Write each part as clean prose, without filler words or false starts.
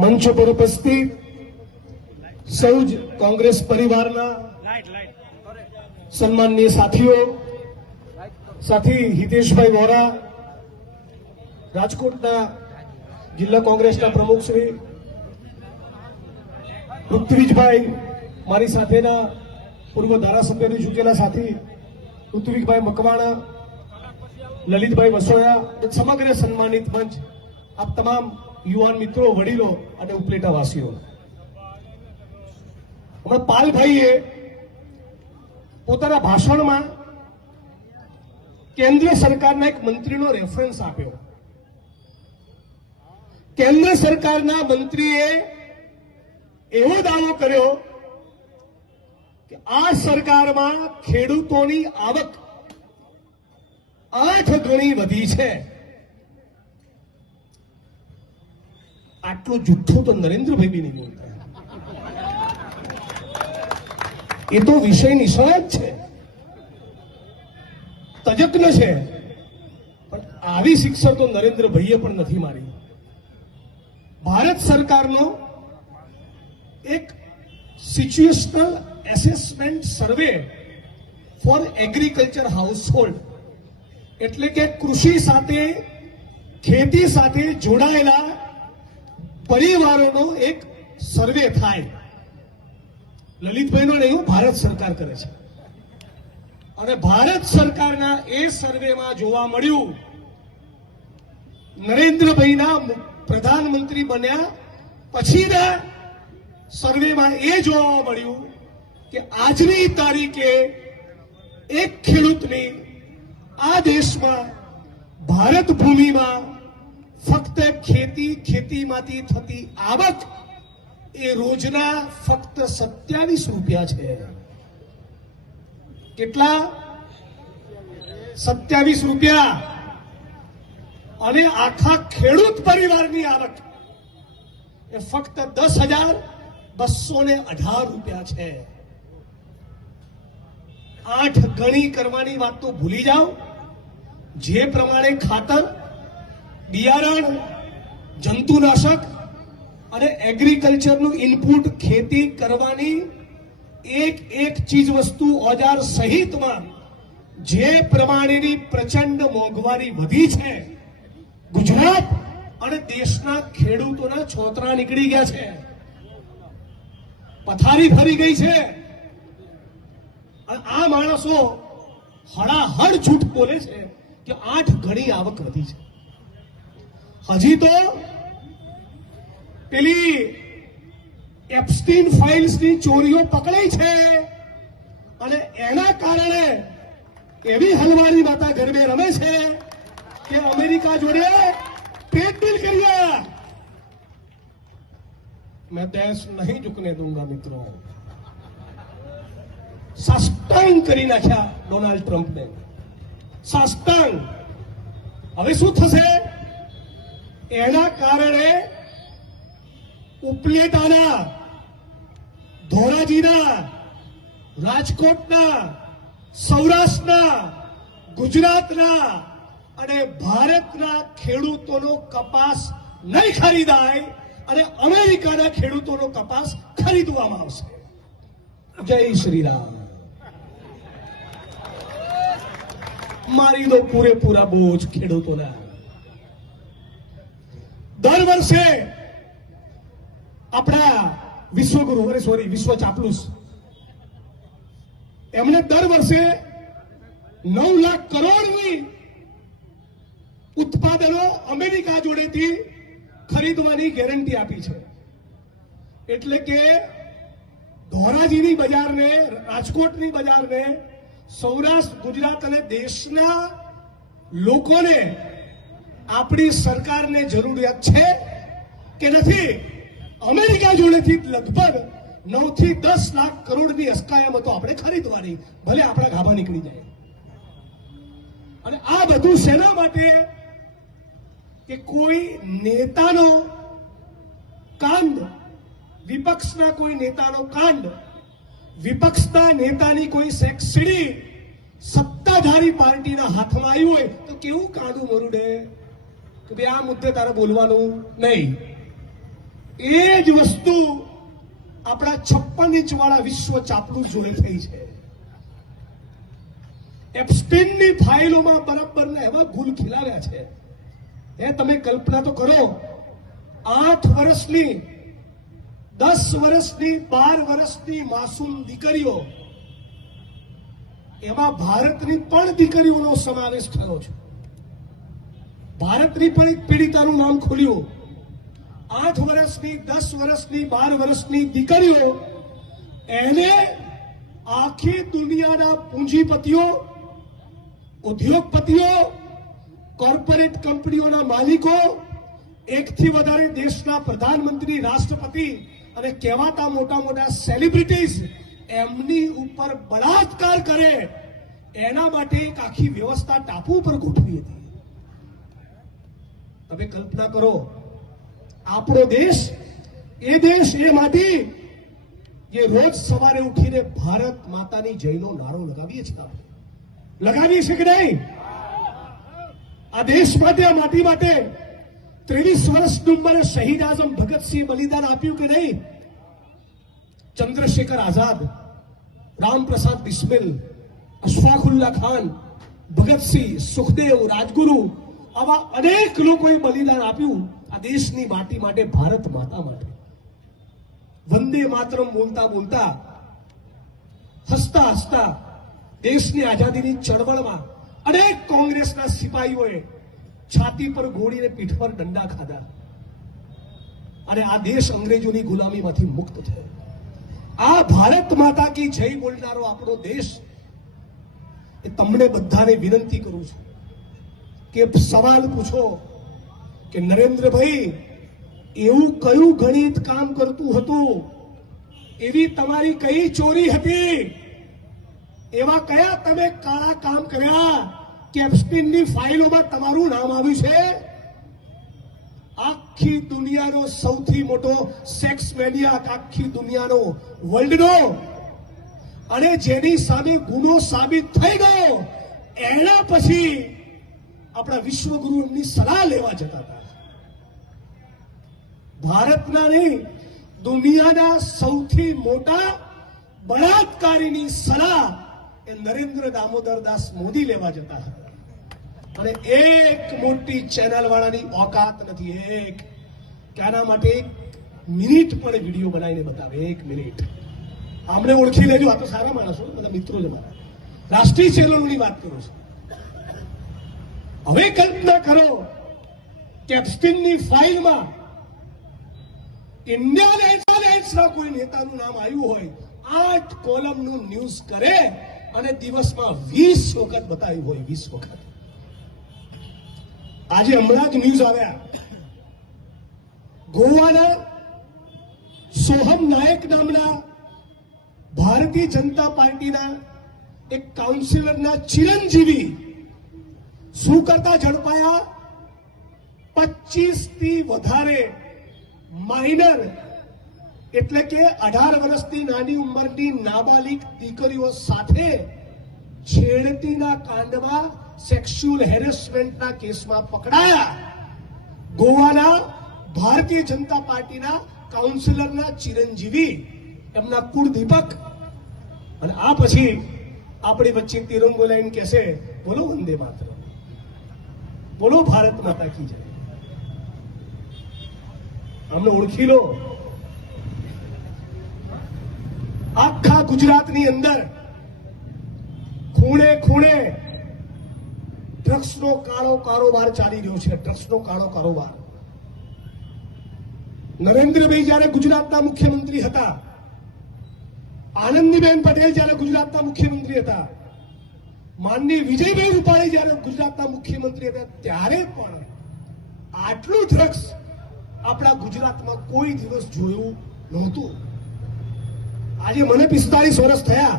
મંચ પર ઉપસ્થિત સૌ જ કોંગ્રેસ પરિવારના સન્માનનીય સાથીઓ, સાથી હિતેશભાઈ વોરા, રાજકોટના જિલ્લા કોંગ્રેસના પ્રમુખ શ્રી પૃથ્વીજભાઈ, મારી સાથેના પૂર્વ ધારાસભ્ય રહી ચૂકેલા સાથી પૃથ્વીભાઈ મકવાણા, લલિતભાઈ વસોયા, સમગ્ર સન્માનિત મંચ, આપ તમામ યુવાન મિત્રો, વડીલો અને ઉપલેટાવાસીઓ, હમણાં પાલભાઈએ પોતાના ભાષણમાં કેન્દ્ર સરકારના એક મંત્રીનો રેફરન્સ આપ્યો. કેન્દ્ર સરકારના મંત્રીએ એવો દાવો કર્યો કે આ સરકારમાં ખેડૂતોની આવક 8 ગણી વધી છે. આટલું જુઠ્ઠું તો નરેન્દ્રભાઈ બી નહીં બોલતા. એ તો વિષય નિષ્ણાત છે, તજજ્ઞ છે, પણ આવી શિક્ષા તો નરેન્દ્રભાઈએ પણ નથી મારી. ભારત સરકારનો એક situational assessment survey for agriculture household, એટલે કે કૃષિ સાથે, ખેતી સાથે જોડાયેલા પરિવારોનો એક સર્વે થાય. લલિતભાઈનો નહીં, ભારત સરકાર કરે છે. અને ભારત સરકારના એ સર્વેમાં જોવા મળ્યું, નરેન્દ્રભાઈના પ્રધાનમંત્રી બન્યા પછીના સર્વેમાં એ જોવા મળ્યું કે આજની તારીખે એક ખેડૂતની આ દેશમાં, ભારત ભૂમિમાં ફક્ત ખેતીમાંથી થતી આવક એ રોજના ફક્ત 27 રૂપિયા છે. કેટલા? 27 રૂપિયા. અને આખા ખેડૂત પરિવારની આવક એ ફક્ત 10,218 રૂપિયા છે. 8 ગણી કરવાની વાત તો ભૂલી જાઓ. જે પ્રમાણે ખાતર, બિયારણ, જંતુનાશક અને એગ્રીકલ્ચરનું ઇનપુટ ખેતી કરવાની એક ચીજ વસ્તુ, ઓજાર સહિતમાં જે પ્રમાણેની પ્રચંડ મોંઘવારી વધી છે, ગુજરાત અને દેશના ખેડૂતોના છોતરા નીકળી ગયા છે, પથારી ફરી ગઈ છે. અને આ માણસો હળાહળ જૂઠ બોલે છે કે 8 ગણી આવક વધી છે. હજી તો પેલી એપ્સ્ટીન ફાઇલ્સની ચોરીઓ પકડાઈ છે અને એના કારણે એવી હલવારી માતા ગરબે રમે છે કે અમેરિકા જોડે ટ્રેડ ડીલ કરીએ. मैं देश नहीं झुकने दूंगा मित्रों. સાષ્ટાંગ કરી નાખ્યા ડોનાલ્ડ ટ્રમ્પને. સાષ્ટાંગ. હવે શું થશે? એના કારણે ઉપલેટાના, ધોરાજીના, રાજકોટના, સૌરાષ્ટ્રના, ગુજરાતના અને ભારતના ખેડૂતોનો કપાસ નહીં ખરીદાય અને અમેરિકાના ખેડૂતોનો કપાસ ખરીદવામાં આવશે. જય શ્રી રામ. મારી દો પૂરેપૂરા બોજ ખેડૂતોના. દર વર્ષે આપણા વિશ્વગુરુ, વિશ્વ ચાપલુસ, એમણે દર વર્ષે 9 લાખ કરોડની ઉત્પાદનો અમેરિકા જોડેથી ખરીદવાની ગેરંટી આપી છે. એટલે કે ધોરાજીની બજારને, રાજકોટની બજારને, સૌરાષ્ટ્ર, ગુજરાત અને દેશના લોકોને આપણી સરકારને જરૂરિયાત છે કે નથી? અમેરિકા જોડેથી લગભગ 9 થી 10 લાખ કરોડની અસ્કાયામતો આપણે ખરીદવાની, ભલે આપણા ગાભા નીકળી જાય. અને આ બધું શેના માટે? કે કોઈ નેતાનો કાંડ, વિપક્ષના કોઈ નેતાનો કાંડ, વિપક્ષના નેતાની કોઈ સેક્સડી સત્તાધારી પાર્ટીના હાથમાં આવ્યું હોય તો કેવું કાંડું મરુડે કે ભાઈ આ મુદ્દે તારે બોલવાનું નહીં. એ જ વસ્તુ આપણા 56 ઇંચ વાળા વિશ્વ ચાપલું જોડે થઈ છે. એપ્સ્ટીનની ફાઇલોમાં બરાબર એવા ગુલ ખીલાવ્યા છે. તમે કલ્પના તો કરો, 8 વર્ષની, 10 વર્ષની, 12 વર્ષની માસૂમ દીકરીઓ, એમાં ભારતની પણ દીકરીઓનો સમાવેશ થયો છે. ભારતની પણ એક પીડિતાનું નામ ખુલ્યું. 8 વર્ષની, 10 વર્ષની, 12 વર્ષની દીકરીઓ, એને આખી દુનિયાના પૂંજીપતિઓ, ઉદ્યોગપતિઓ, કોર્પોરેટ કંપનીઓના માલિકો, એકથી વધારે દેશના પ્રધાનમંત્રી, રાષ્ટ્રપતિ અને કહેવાતા મોટા મોટા સેલિબ્રિટીઝ એમની ઉપર બળાત્કાર કરે, એના માટે એક આખી વ્યવસ્થા ટાપુ ઉપર ગોઠવી હતી. તમે કલ્પના કરો, આપણો દેશ, એ માટી, જે રોજ સવારે ઉઠીને ભારત માતાની જયનો નારો લગાવીએ છીએ, આપણે લગાવીએ છીએ કે નહીં? આ દેશ માટે, આ માટી માટે 23 વર્ષની ઉંમરે શહીદ આઝમ ભગતસિંહ બલિદાન આપ્યું કે નહીં? ચંદ્રશેખર આઝાદ, રામપ્રસાદ બિસ્મિલ, અશફાકુલ્લા ખાન, ભગતસિંહ, સુખદેવ, રાજગુરુ, આવા અનેક લોકોએ બલિદાન આપ્યું આ દેશની માટી માટે, ભારત માતા માટે. વંદે માતરમ બોલતા બોલતા, હસતા હસતા દેશની આઝાદીની ચળવળમાં અનેક કોંગ્રેસના સિપાહીઓએ છાતી પર ગોળીને પીઠ પર દંડા ખાધા અને આ દેશ અંગ્રેજોની ગુલામીમાંથી મુક્ત થયો. આ ભારત માતા કી જય બોલનારો આપણો દેશ, એ તમને બધાને વિનંતી કરું છું કે સવાલ પૂછો કે નરેન્દ્રભાઈ, એવું કયું ગણિત કામ કરતું હતું? એવી તમારી કઈ ચોરી હતી? એવા કયા તમે કાળા કામ કર્યા કે એપ્સ્ટીનની ફાઇલોમાં તમારું નામ આવ્યું છે? આખી દુનિયાનો સૌથી મોટો સેક્સ મેનિયાક, આખી દુનિયાનો, વર્લ્ડનો, અને જેની સામે ગુનો સાબિત થઈ ગયો, એના પછી આપણા વિશ્વગુરુ એમની સલાહ લેવા જતા હતા. ભારતના નહીં, દુનિયાના સૌથી મોટા બળાત્કારીની સલાહ એ નરેન્દ્ર દામોદર દાસ મોદી લેવા જતા હતા. અને એક મોટી ચેનલ વાળાની ઓકાત નથી, એક કે આના માટે 1 મિનિટ પણ વિડીયો બનાવીને બતાવે. 1 મિનિટ. આમને ઓળખી લેજો, આ તો સારા માણસો, બધા મિત્રો જ મારા. રાષ્ટ્રીય ચેનલોની વાત કરું છું. હવે કલ્પના કરો કે એપ્સ્ટીનની ફાઇલમાં ઇન્ડિયા કોઈ નેતાનું નામ આવ્યું હોય, 8 કોલમનું ન્યૂઝ કરે અને દિવસમાં 20 વખત બતાવ્યું હોય, 20 વખત. આજે હમણાં જ ન્યૂઝ આવ્યા, ગોવાના સોહમ નાયક નામના ભારતીય જનતા પાર્ટીના એક કાઉન્સિલરના ચિરંજીવી શું કરતા ઝડપાયા? 25 થી વધારે માઇનર, એટલે કે 18 વર્ષની નાની ઉંમરની નાબાલિગ દીકરીઓ સાથે છેડતીના કાંડમાં, સેક્સ્યુઅલ હેરેસમેન્ટના કેસમાં પકડાયા. ગોવાના ભારતીય જનતા પાર્ટીના કાઉન્સિલરના ચિરંજીવી, એમના કુળદીપક. અને આ પછી આપણી વચ્ચે તિરંગો લઈને કહેશે, બોલો વંદે માતરમ, બોલો ભારત માતા કી જય. અમને ઓળખી લો. આખા ગુજરાતની અંદર ખૂણે ખૂણે ડ્રગ્સનો કાળો કારોબાર ચાલી રહ્યો છે. ડ્રગ્સનો કાળો કારોબાર. નરેન્દ્રભાઈ જયારે ગુજરાતના મુખ્યમંત્રી હતા, આનંદીબેન પટેલ જયારે ગુજરાતના મુખ્યમંત્રી હતા, માનનીય વિજયભાઈ રૂપાણી જયારે ગુજરાતના મુખ્યમંત્રી હતા, ત્યારે પણ આટલું ડ્રગ્સ આપણા ગુજરાતમાં કોઈ દિવસ જોયું નહોતું. આજે મને 45 વર્ષ થયા.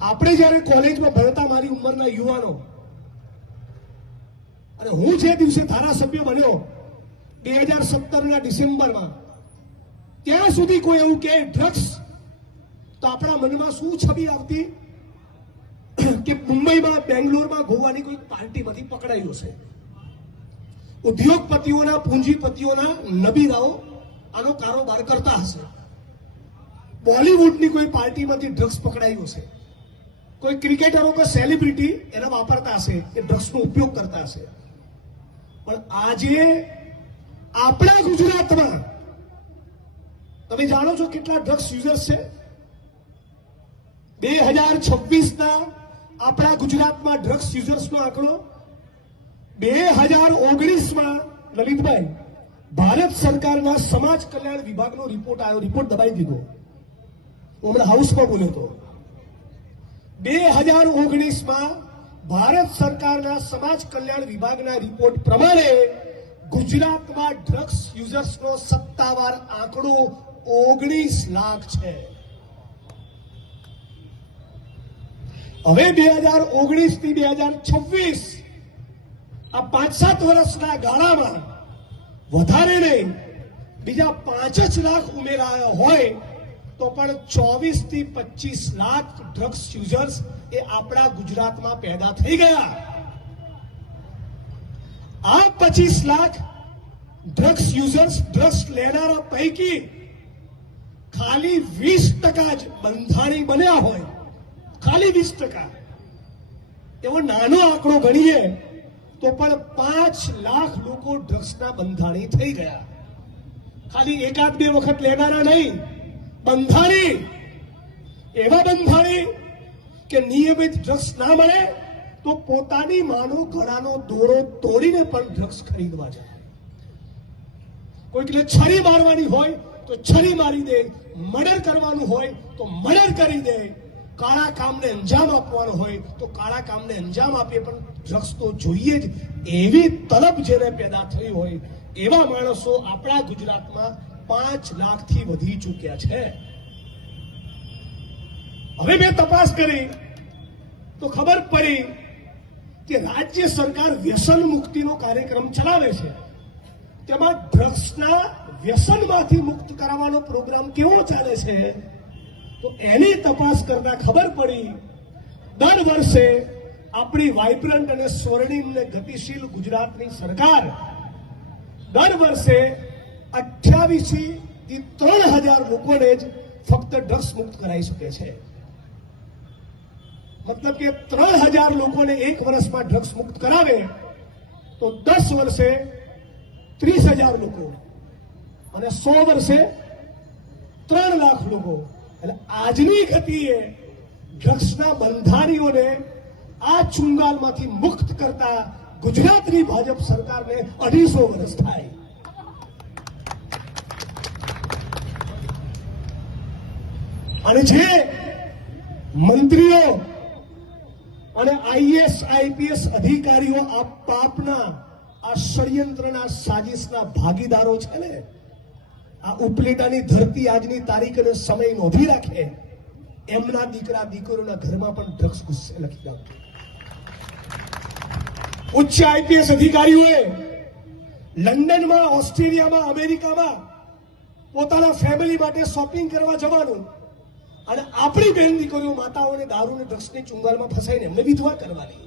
આપણે જયારે કોલેજમાં ભણતા, મારી ઉંમરના યુવાનો, અને હું જે દિવસે ધારાસભ્ય બન્યો 2017ના ડિસેમ્બરમાં, ત્યાં સુધી કોઈ એવું કે ડ્રગ્સ, તો આપણા મનમાં શું છબી આવતી કે મુંબઈમાં, બેંગ્લોરમાં, ગોવાની કોઈ પાર્ટીમાંથી પકડાયું હશે. ઉદ્યોગપતિઓના, પૂંજીપતિઓના નબીરાઓ આનો કારોબાર કરતા હશે. બોલિવૂડની કોઈ પાર્ટીમાંથી ડ્રગ્સ પકડાયું હશે, કોઈ ક્રિકેટરો કે સેલિબ્રિટી એના વાપરતા હશે, એ ડ્રગ્સનો ઉપયોગ કરતા હશે. પણ આજે આપણા ગુજરાતમાં તમે જાણો છો કેટલા ડ્રગ્સ યુઝર્સ છે? 2026ના આપણા ગુજરાતમાં ડ્રગ્સ યુઝર્સનો આંકડો 2019માં લલિતભાઈ ભારત સરકારના સમાજ કલ્યાણ વિભાગનો રિપોર્ટ આવ્યો, રિપોર્ટ દબાઈ દીધો. હું હમણાં હાઉસમાં બોલ્યો હતો. 2019માં ભારત સરકારના સમાજ કલ્યાણ વિભાગના રિપોર્ટ પ્રમાણે ગુજરાતમાં ડ્રગ્સ યુઝર્સનો સત્તાવાર આંકડો 19 લાખ છે. હવે 2019 થી 2026 આ 5-7 વર્ષના ગાળામાં વધારે નહીં બીજા 5 લાખ ઉમેરાયા હોય તો પણ 24 થી 25 લાખ ડ્રગ્સ યુઝર્સ એ આપણા ગુજરાતમાં પેદા થઈ ગયા. આ 25 લાખ ડ્રગ્સ યુઝર્સ, ડ્રગ્સ લેનારા પૈકી ખાલી 20% જ બંધાણી બન્યા હોય, ખાલી 20%. એવો નાનો આંકડો ગણીએ તો પણ 5 લાખ લોકો ડ્રગ્સના બંધાણી થઈ ગયા. ખાલી 1-2 વખત લેનારા નહીં, બંધાણી. એવા બંધાણી કે નિયમિત ડ્રગ્સ ના મળે તો પોતાની માનો ગળાનો દોરો તોડીને પણ ડ્રગ્સ ખરીદવા જાય. કોઈકને છરી મારવાની હોય તો છરી મારી દે, મર્ડર કરવાનું હોય તો મર્ડર કરી દે, કાળા કામને અંજામ આપવાનો હોય તો કાળા કામને અંજામ આપે, પણ ડ્રગ્સ તો જોઈએ જ. એવી તલબ જેને પેદા થઈ હોય એવા માણસો આપણા ગુજરાતમાં 5 લાખથી વધી ચૂક્યા છે. હવે મેં તપાસ કરી તો ખબર પડી કે રાજ્ય સરકાર વ્યસન મુક્તિનો કાર્યક્રમ ચલાવે છે. તેમાં ડ્રગ્સના વ્યસનમાંથી મુક્ત કરાવવાનો પ્રોગ્રામ કેવો ચાલે છે તો એની તપાસ કરતા ખબર પડી દર વર્ષે આપણી વાઇબ્રન્ટ અને સ્વર્ણિમ ને ગતિશીલ ગુજરાતની સરકાર દર વર્ષે 28 થી 3000 લોકોને જ ફક્ત ડ્રગ્સ મુક્ત કરાવી શકે છે. મતલબ કે 3000 લોકોને એક વર્ષમાં ડ્રગ્સ મુક્ત કરાવે તો 10 વર્ષે 30,000 લોકો અને 100 વર્ષે 3 લાખ લોકો. એટલે આજની ગતિએ ડ્રગ્સના બંધારીઓને આ ચુંગાલમાંથી મુક્ત કરતા ગુજરાતની ભાજપ સરકારને 250 વર્ષ થાય. અને જે મંત્રીઓ અને આઈએસ આઈપીએસ અધિકારીઓ આ પાપના, આ ષડયંત્રના, સાજિશના ભાગીદારો છે ને, આ ઉપલેટાની ધરતી આજની તારીખ અને સમય નોંધી રાખે, એમના દીકરા દીકરીઓના ઘરમાં પણ ડ્રગ્સ ઘૂસે લખી નાખે. ઉચ્ચ આઈપીએસ અધિકારીઓએ લંડનમાં, ઓસ્ટ્રેલિયામાં, અમેરિકામાં પોતાના ફેમિલી માટે શોપિંગ કરવા જવાનું અને આપણી બહેન દીકરીઓ, માતાઓને દારૂ અને ડ્રગ્સની ચુંગાલમાં ફસાઈને એમને વિધવા કરવાની.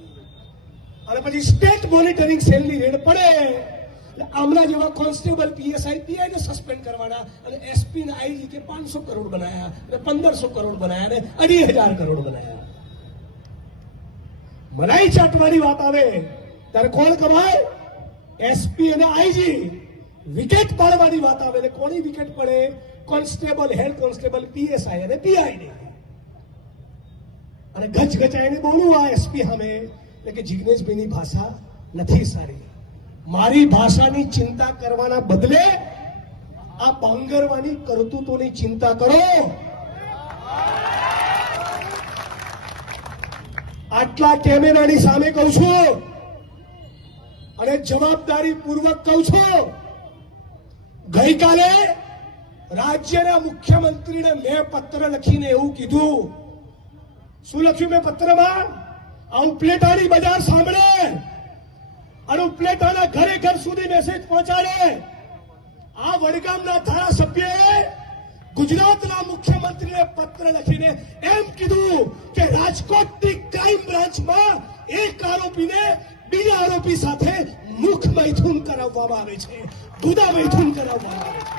અને પછી સ્ટેટ મોનિટરિંગ સેલની રેડ પડે આમના જેવા કોન્સ્ટેબલ, પીએસઆઈ, પીઆઈને સસ્પેન્ડ કરવાના અને એસપી ને આઈજી કે 500 કરોડ બનાયા અને 1500 કરોડ બનાયા અને 2,500 કરોડ બનાયા. મલાઈ ચાટવાની વાત આવે ત્યારે કોણ કમાય? એસપી અને આઈજી. વિકેટ પાડવાની વાત આવે એટલે કોની વિકેટ પડે? કોન્સ્ટેબલ, હેડ કોન્સ્ટેબલ, પીએસઆઈ અને પીઆઈ. અને ગચગચાઈને બોલું આ એસપી સામે કે જિગ્નેશભાઈની ભાષા નથી સારી, મારી ભાષાની ચિંતા કરવાના બદલે આ પાંગરવાની કરતૂતોની ચિંતા કરો. આટલા કેમેરાની સામે કહું છું અને જવાબદારી પૂર્વક કહું છું. ગઈકાલે રાજ્યના મુખ્યમંત્રીને મેં પત્ર લખીને એવું કીધું. શું લખ્યું મેં પત્રમાં? આ ઉપલેટાની બજાર સાંભળે અને ઉપલેટાના ઘરે ઘર સુધી મેસેજ પહોંચાડે. આ વડગામના ધારાસભ્યએ ગુજરાતના મુખ્યમંત્રીને પત્ર લખીને એમ કીધું કે રાજકોટની ક્રાઇમ બ્રાન્ચમાં એક આરોપીને બીજા આરોપી સાથે મુખ મૈથુન કરાવવામાં આવે છે, ગુદા મૈથુન કરાવવામાં આવે છે.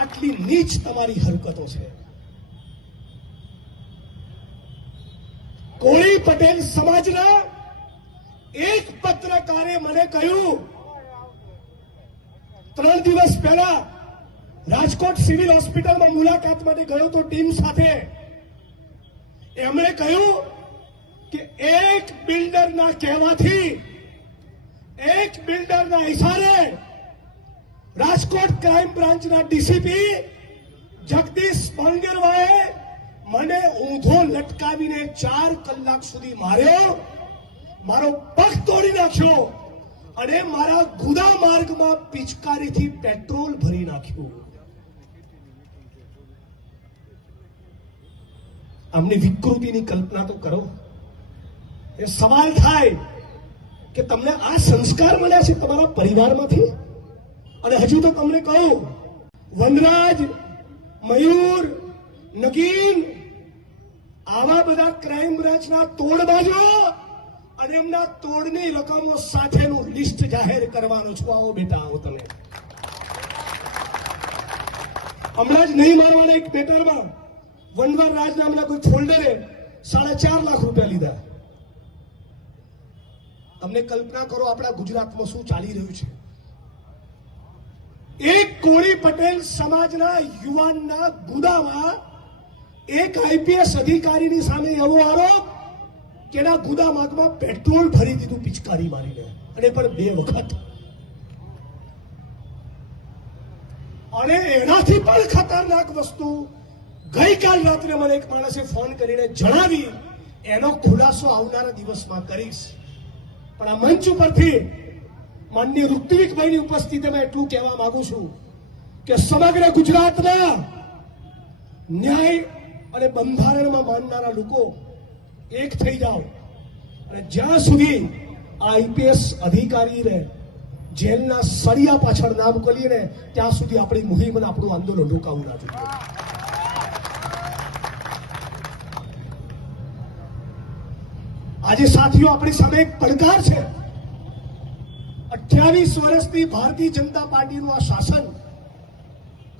આટલી નીચ તમારી હરકતો છે. કોળી પટેલ સમાજના એક પત્રકારે મને કહ્યું, 3 દિવસ પહેલા રાજકોટ સિવિલ હોસ્પિટલમાં મુલાકાત માટે ગયો તો ટીમ સાથે. એમણે કહ્યું કે એક બિલ્ડરના કહેવાથી, એક બિલ્ડરના ઇશારે રાજકોટ ક્રાઇમ બ્રાન્ચના ડીસીપી જગદીશ બાંગરવાએ મને ઊંધો લટકાવીને 4 કલાક સુધી માર્યો, મારો પગ તોડી નાખ્યો અને મારા ગુદા માર્ગમાં પિચકારીથી પેટ્રોલ ભરી નાખ્યું. આમની વિકૃતિની કલ્પના તો કરો. એ સવાલ થાય કે તમને આ સંસ્કાર મળ્યા છે તમારા પરિવારમાંથી? અને હજુ તો તમને કહું, વનરાજ, મયુર, નગીન, આવા બધા ક્રાઇમ બ્રાન્ચના તોડબાજો અને એમના તોડની રકમો સાથેનું લિસ્ટ જાહેર કરવાનું છું. આવો બેટા, આવો તમે. હમણાં જ નહીં મારવાના એક પેપરમાં વનવાર રાજ નામના કોઈ ફોલ્ડરે 4.5 લાખ રૂપિયા લીધા. તમને કલ્પના કરો આપણા ગુજરાતમાં શું ચાલી રહ્યું છે. એક કોળી પટેલ સમાજના યુવાનના ગુદામાં એક આઈપીએસ અધિકારીની સામે એવો આરોપ કે એના ગુદા માર્ગમાં પેટ્રોલ ભરી દીધું પિચકારી મારીને, અને પણ 2 વખત. અને એનાથી પણ ખતરનાક વસ્તુ ગઈકાલ રાત્રે મને એક માણસે ફોન કરીને જણાવી. એનો ખુલાસો આવનારા દિવસમાં કરીશ. પણ આ મંચ ઉપરથી માનનીય ઋત્વિકભાઈની ઉપસ્થિતિમાં એટલું કહેવા માંગુ છું કે સમગ્ર ગુજરાતના ન્યાય અને બંધારણમાં માનનારા લોકો એક થઈ જાઓ. અને જ્યાં સુધી આઈપીએસ અધિકારીને જેલના સળિયા પાછળ ના મોકલીએ ને ત્યાં સુધી આપણી મુહિમ અને આપણું આંદોલન રોકાવું ના જોઈએ. આજે સાથીઓ આપણી સામે એક પડકાર છે. 28 વર્ષથી ભારતીય જનતા પાર્ટીનું આ શાસન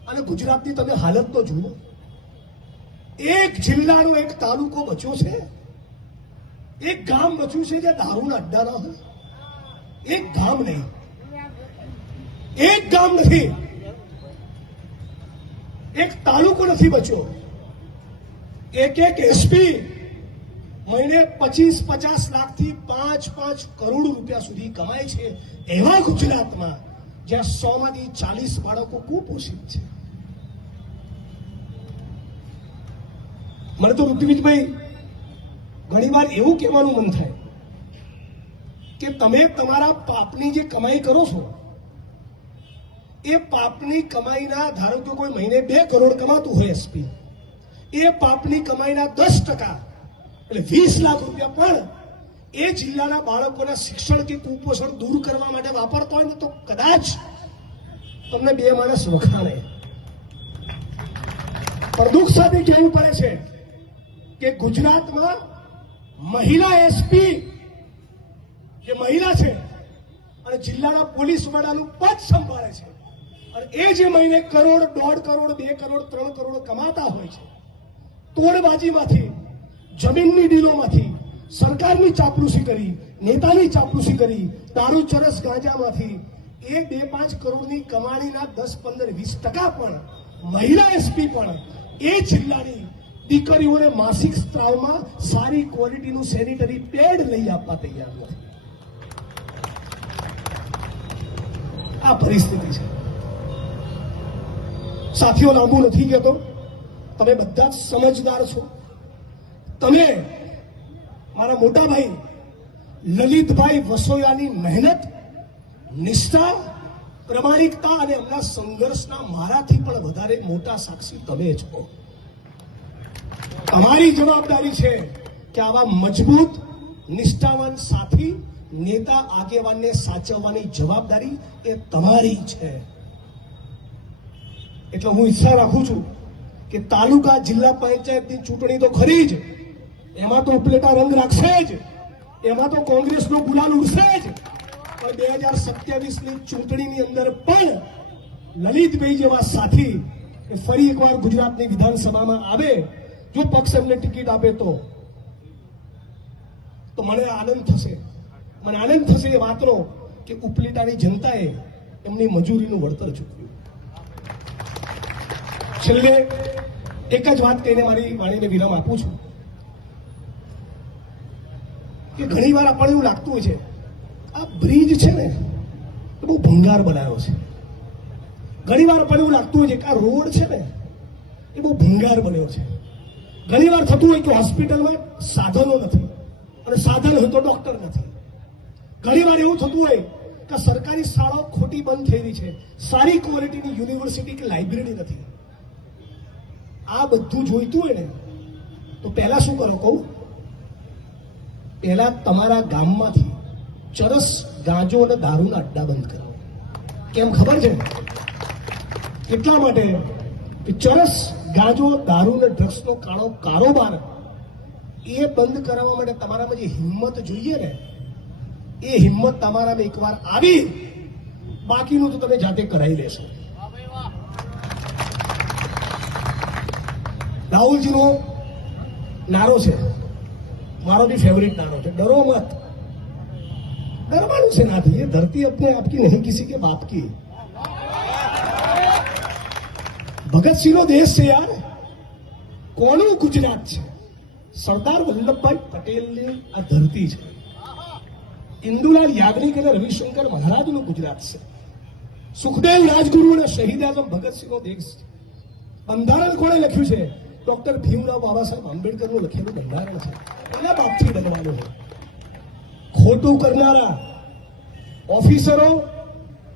અને ગુજરાતની તમે હાલત તો જુઓ. એક જિલ્લાનો એક તાલુકો બચ્યો છે, એક ગામ બચ્યું છે જે દારૂના અડ્ડા ના હોય. એક ગામ નહીં, એક ગામ નથી, એક તાલુકો નથી બચ્યો. એક એસપી મહિને 25-50 લાખથી 5-5 કરોડ રૂપિયા સુધી કમાય છે. એવા ગુજરાતમાં જ્યાં 100માંથી 40 બાળકો કુપોષિત છે. મને તો ઋત્વિકભાઈ ઘણીવાર એવું કહેવાનું મન થાય કે તમે તમારા પાપની જે કમાઈ કરો છો, એ પાપની કમાઈના, ધારો કે કોઈ મહિને 2 કરોડ કમાતું હોય એસપી, એ પાપની કમાઈના 10% એટલે 20 લાખ રૂપિયા પણ એ જિલ્લાના બાળકોના શિક્ષણ કે કુપોષણ દૂર કરવા માટે વાપરતો હોય ને તો કદાચ તમને 2 માણસ વખાણે. પણ દુઃખ સાથે કહેવું પડે છે કે ગુજરાતમાં મહિલા એસપી જે મહિલા છે અને જિલ્લાના પોલીસ વડાનું પદ સંભાળે છે, અને એ જે મહિને 1 કરોડ, 1.5 કરોડ, 2 કરોડ, 3 કરોડ કમાતા હોય છે, તોડબાજીમાંથી, જમીનની ડીલોમાંથી, સરકારની ચાપલૂસી કરી, નેતાની ચાપલૂસી કરી, દારૂ, ચરસ, ગાંજામાંથી એ 2-5 કરોડની કમાણીના 10-15-20% પણ મહિલા એસપી પણ એ જિલ્લાની દીકરીઓને માસિક સ્ત્રાવમાં સારી ક્વોલિટીનું સેનિટરી પેડ લઈ આપવા તૈયાર નથી. આ પરિસ્થિતિ છે. સાથીઓ, લાંબુ નથી કહેતો, તમે બધા જ સમજદાર છો. તમે મારા મોટા ભાઈ લલિતભાઈ વસોયાની મહેનત, નિષ્ઠા, પ્રમાણિકતા અને એમના સંઘર્ષના મારાથી પણ વધારે મોટા સાક્ષી તમે છો. તમારી જવાબદારી છે કે આવા મજબૂત, નિષ્ઠાવાન સાથી, નેતા, આગેવાનને સાચવવાની જવાબદારી એ તમારી છે. એટલે હું ઈચ્છા રાખું છું કે તાલુકા, જિલ્લા પંચાયતની ચૂંટણી તો ખરી જ, એમાં તો ઉપલેટા રંગ રાખશે જ, એમાં તો કોંગ્રેસનો ગુલાલ ઉડશે જ. પણ 2027ની ચૂંટણીની અંદર પણ લલિતભાઈ જેવા સાથી એ ફરી એકવાર ગુજરાતની વિધાનસભામાં આવે, જો પક્ષ એમને ટિકિટ આપે તો મને આનંદ થશે. મને આનંદ થશે એ વાતનો કે ઉપલેટાની જનતાએ એમની મજૂરીનું વળતર ચૂકવ્યું. છેલ્લે એક જ વાત કહીને મારી વાણીને વિરામ આપું છું કે ઘણી વાર આપણને એવું લાગતું હોય છે આ બ્રિજ છે ને એ બહુ ભંગાર બનાવ્યો છે. ઘણી વાર આપણને એવું લાગતું હોય છે કે આ રોડ છે ને એ બહુ ભંગાર બન્યો છે. ઘણી વાર થતું હોય કે હોસ્પિટલમાં સાધનો નથી અને સાધન હોય તો ડોક્ટર નથી. ઘણી વાર એવું થતું હોય કે સરકારી શાળાઓ ખોટી બંધ થઈ રહી છે, સારી ક્વોલિટીની યુનિવર્સિટી કે લાઇબ્રેરી નથી. આ બધું જોઈતું હોય ને તો પહેલા શું કરો કહું? પહેલા તમારા ગામમાંથી ચરસ, ગાંજો અને દારૂના અડ્ડા બંધ કરો. કેમ ખબર છે? એટલા માટે કે ચરસ, ગાંજો, દારૂ અને ડ્રગ્સનો કારોબાર એ બંધ કરાવવા માટે તમારામાં જે હિંમત જોઈએ ને એ હિંમત તમારામાં એકવાર આવી, બાકીનું તો તમે જાતે કરાવી લેશો. રાહુલજીનો નારો છે, મારો બી ફેવરિટ નારો છે, ડરો મત. ડરવાનું છે નાથી, ये धरती अपने आपकी नहीं किसी के बाप की. ભગતસિંહનો દેશ છે યાર. કોનું ગુજરાત છે? સરદાર વલ્લભભાઈ પટેલની આ ધરતી છે. ઇન્દુલાલ યાજ્ઞિક અને રવિશંકર મહારાજનું ગુજરાત છે. સુખદેવ રાજગુરુ અને શહીદ આઝમ ભગતસિંહનો દેશ છે. બંધારણ કોણે લખ્યું છે? ડોક્ટર ભીમરાવ બાબા સાહેબ આંબેડકરનું લખેલું બંધારણ છે. એના બાપથી ડરવાનું છે. ખોટું કરનારા ઓફિસરો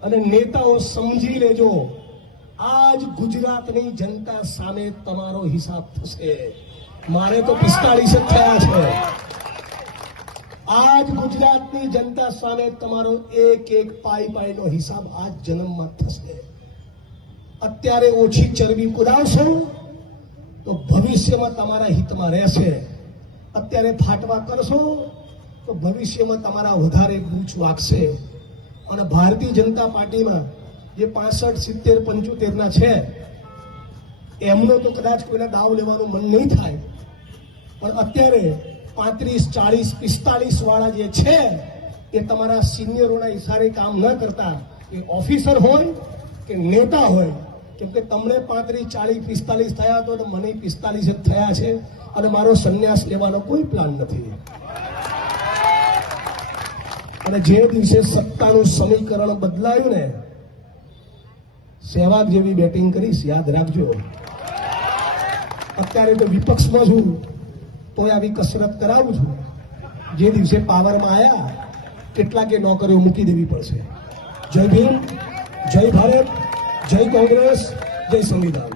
અને નેતાઓ સમજી લેજો, આજ ગુજરાતની જનતા સામે તમારો હિસાબ થશે. મારે તો 45 જ થયા છે. આજ ગુજરાતની જનતા સામે તમારો એક એક પાઈનો હિસાબ આજ જન્મમાં થશે. અત્યારે ઓછી ચરબી કુદાવશો તો ભવિષ્યમાં તમારા હિતમાં રહેશે. અત્યારે ફાટવા કરશો તો ભવિષ્યમાં તમારા વધારે બૂચ વાગશે. અને ભારતીય જનતા પાર્ટીમાં જે 65, 70, 75 છે એમનો તો કદાચ કોઈના દાવ લેવાનું મન નહીં થાય, પણ અત્યારે 35, 40, 45 વાળા જે છે એ તમારા સિનિયરોના ઇશારે કામ ન કરતા, એ ઓફિસર હોય કે નેતા હોય, કેમ કે તમને 35, 40, 45 થયા તો મને 45 જ થયા છે અને મારો સંન્યાસ લેવાનો કોઈ પ્લાન નથી. અને જે દિવસે સત્તાનું સમીકરણ બદલાયું ને, સહેવાગ જેવી બેટિંગ કરીશ, યાદ રાખજો. અત્યારે તો વિપક્ષમાં છું તો આવી કસરત કરાવું છું. જે દિવસે પાવરમાં આવ્યા કેટલાકે નોકરીઓ મૂકી દેવી પડશે. જય ભીમ, જય ભારત, જય કોંગ્રેસ, જય સંવિધાન.